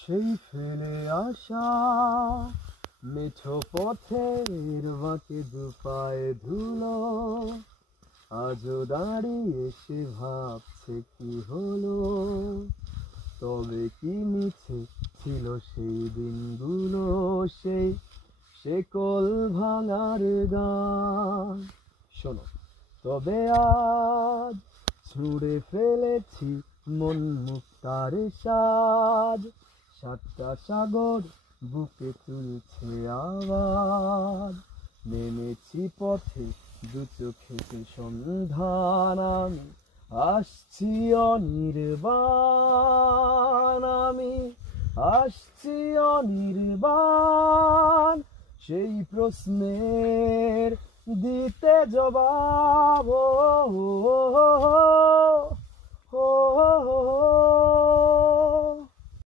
সেই ফেলে আসা মিঠো পথের বাঁকে দুপায়ে ধুলো আজও দাঁড়িয়ে সে ভাবছে কি হলো। তবে কি মিছে ছিল সেই দিনগুলো, সেই শেকল ভাঙার গান। শোনো, তবে আজ ছুঁড়ে ফেলেছি মন মুক্তার সাজ। সাতটা সাগর বুকে তুলছে আওয়াজ। নেমেছি পথে দু চোখেতে সন্ধান, আমি আসছি অনির্বাণ, আমি আসছি অনির্বাণ। সেই প্রশ্নের দিতে জবাব, ও, ও, ও, ও, ও, ও।